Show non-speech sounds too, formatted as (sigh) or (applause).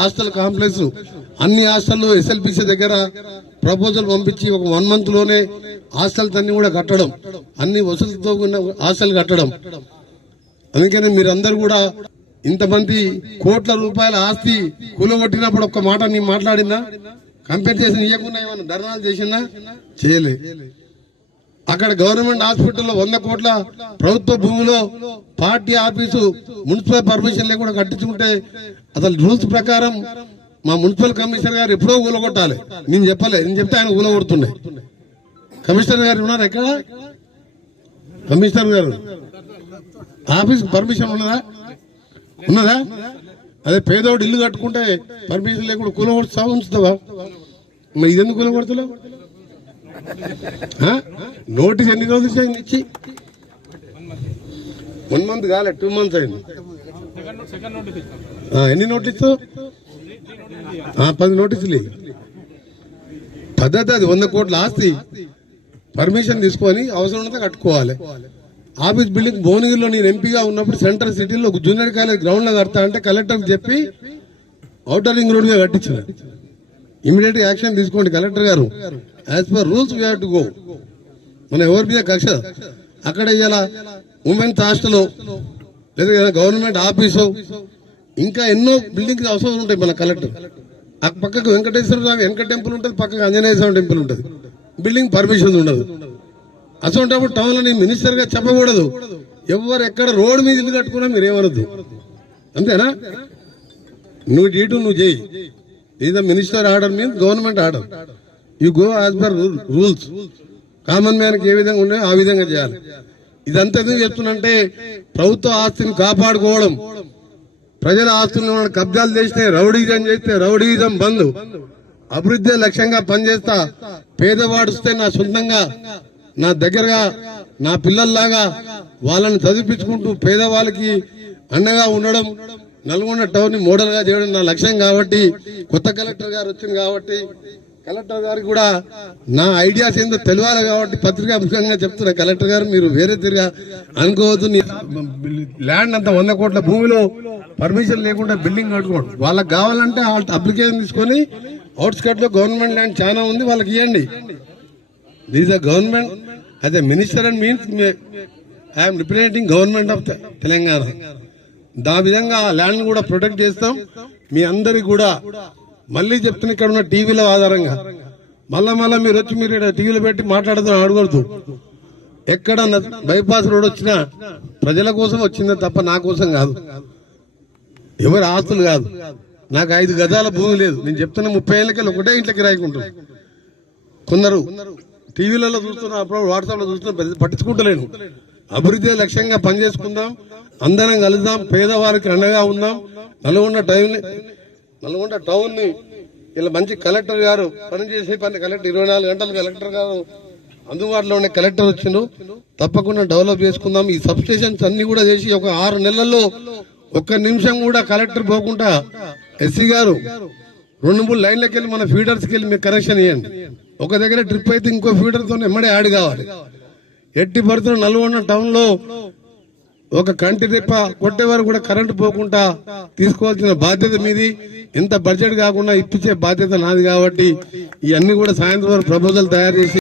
hostel complex అన్ని హాస్టల్లో SLPC దగ్గర ప్రపోజల్ పంపించి ఒక వన్ మంత్ లోనే హాస్టల్ తన్ని కూడా కట్టడం అన్ని వసతులతో ఉన్న హాస్టల్ కట్టడం అందుకని మీరందరూ కూడా ఇంతమంది కోట్ల రూపాయల ఆస్తి కూలగొట్టినప్పుడు ఒక్క మాట నేను మాట్లాడినా కంపెనీ చేసిన ఇవ్వకుండా ఏమన్నా ధర్నాలు చేసినా చేయలేదు అక్కడ గవర్నమెంట్ హాస్పిటల్లో వంద కోట్ల ప్రభుత్వ భూమిలో పార్టీ ఆఫీసు మున్సిపల్ పర్మిషన్ లేకుండా కట్టించుకుంటే అసలు రూల్స్ ప్రకారం మా మున్సిపల్ కమిషనర్ గారు ఎప్పుడో ఊలగొట్టాలి నేను చెప్పలే నేను చెప్తే ఆయన ఊలగొడుతున్నాయి కమిషనర్ గారు ఉన్నారు ఎక్కడ కమిషనర్ గారు ఆఫీస్ పర్మిషన్ ఉన్నదా ఉన్నదా అదే పేదోడు ఇల్లు కట్టుకుంటే పర్మిషన్ లేకుండా కూలగొడుస్తావా ఉంచుతావా మరి ఇదెందుకు కూలగొడతలేవు నోటీస్ (laughs) ఎన్ని రోజులు అయింది ఇచ్చి వన్ మంత్ కాలే టూ మంత్స్ అయింది ఎన్ని నోటీసు ah, పది నోటీసులు పద్ధతి అది వంద కోట్ల ఆస్తి పర్మిషన్ తీసుకొని అవసరం ఉన్నది కట్టుకోవాలి ఆఫీస్ బిల్డింగ్ భువనగిరిలో నేను ఎంపీగా ఉన్నప్పుడు సెంట్రల్ సిటీలో జూనియర్ కాలేజ్ గ్రౌండ్లో కడతా అంటే కలెక్టర్కి చెప్పి అవుటర్ రింగ్ రోడ్ మీద కట్టించిన ఇమీడియట్ యాక్షన్ తీసుకోండి కలెక్టర్ గారు as per rules we to go మన ఎవరి మీద కక్ష అక్కడ ఇలా ఉమెన్స్ హాస్టల్ లేదా గవర్నమెంట్ ఆఫీసు ఇంకా ఎన్నో బిల్డింగ్స్ అవసరం ఉంటాయి మన కలెక్టర్ ఆ పక్కకు వెంకటేశ్వర స్వామి వెంకట టెంపుల్ ఉంటుంది పక్కకు ఆంజనేయ స్వామి టెంపుల్ ఉంటుంది బిల్డింగ్ పర్మిషన్ ఉండదు అసలుంటప్పుడు టౌన్లో మినిస్టర్గా చెప్పకూడదు ఎవరు ఎక్కడ రోడ్ మీద ఇల్లు కట్టుకున్నా మీరు ఏమనద్దు అంతేనా నువ్వు డీటు నువ్వు చేయి ఇది minister order means government order you go as per rules common మ్యాన్కి ఏ విధంగా ఉన్నాయో ఆ విధంగా చేయాలి ఇదంతా ఎందుకు చెప్తున్నంటే ప్రభుత్వ ఆస్తిని కాపాడుకోవడం ప్రజల ఆస్తులను కబ్జాలు చేస్తే రౌడీజం చేస్తే రౌడీజం బంద్ అభివృద్ధి లక్ష్యంగా పనిచేస్తా పేదవాడిస్తే నా సొంతంగా నా దగ్గరగా నా పిల్లల్లాగా వాళ్ళని చదివించుకుంటూ పేదవాళ్ళకి అండగా ఉండడం నల్గొండ టౌన్ ని మోడల్ గా చేయడం నా లక్ష్యం కాబట్టి కొత్త కలెక్టర్ గారు వచ్చింది కాబట్టి కలెక్టర్ గారు కూడా నా ఐడియాస్ ఏందో తెలియాలి కాబట్టి పత్రికా ముఖ్యంగా చెప్తున్నా కలెక్టర్ గారు మీరు వేరే తిరిగా అనుకోవద్దు ల్యాండ్ అంతా వంద కోట్ల భూమిలో పర్మిషన్ లేకుండా బిల్డింగ్ కట్టుకోండి వాళ్ళకి కావాలంటే అప్లికేషన్ తీసుకొని అవుట్స్కట్ లో గవర్నమెంట్ ల్యాండ్ చాలా ఉంది వాళ్ళకి ఇవ్వండి these uh government a minister and means I'm representing government of Telangana దా విధంగా ఆ ల్యాండ్ కూడా ప్రొటెక్ట్ చేస్తాం మీ అందరికి కూడా మళ్ళీ చెప్తున్నా ఇక్కడ ఉన్న టీవీల ఆధారంగా మళ్ళా మళ్ళా మీరు వచ్చి మీరు ఇక్కడ టీవీలు పెట్టి మాట్లాడదాం అడగద్దు ఎక్కడ బైపాస్ రోడ్ వచ్చినా ప్రజల కోసం వచ్చిందే తప్ప నా కోసం కాదు ఎవరి ఆస్తులు కాదు నాకు ఐదు గజాల భూమి లేదు నేను చెప్తున్న ముప్పై ఏళ్ళకెళ్ళి ఒకటే ఇంట్లోకి రాయకుంటాను కొందరు టీవీలలో చూస్తున్నా అప్పుడు వాట్సాప్లో చూస్తున్నా పట్టించుకుంటలేను అభివృద్ధి లక్ష్యంగా పనిచేసుకుందాం అందరం కలుద్దాం పేదవారికి అండగా ఉందాం నలుగున్న టైం నల్గొండ టౌన్ ని ఇలా మంచి కలెక్టర్ గారు పనిచేసే పని కలెక్టర్ ఇరవై నాలుగు గంటలు కలెక్టర్ గారు అందుబాటులో ఉండే కలెక్టర్ వచ్చిండు తప్పకుండా డెవలప్ చేసుకుందాం ఈ సబ్ స్టేషన్స్ అన్ని కూడా చేసి ఒక ఆరు నెలల్లో ఒక్క నిమిషం కూడా కలెక్టర్ పోకుండా ఎస్సీ గారు రెండు మూడు లైన్లకి వెళ్ళి మన ఫీడర్స్కి వెళ్ళి మీరు కనెక్షన్ ఇవ్వండి ఒక దగ్గర ట్రిప్ అయితే ఇంకో ఫీడర్తో ఎమ్మడే యాడ్ కావాలి ఎట్టి పడుతున్న నల్గొండ టౌన్లో ఒక కంటి రెప్ప కొట్టే వారు కూడా కరెంటు పోకుండా తీసుకోవాల్సిన బాధ్యత మీది ఎంత బడ్జెట్ కాకుండా ఇప్పించే బాధ్యత నాది కాబట్టి ఇవన్నీ కూడా సాయంత్రం వరకు ప్రపోజల్ తయారు చేసి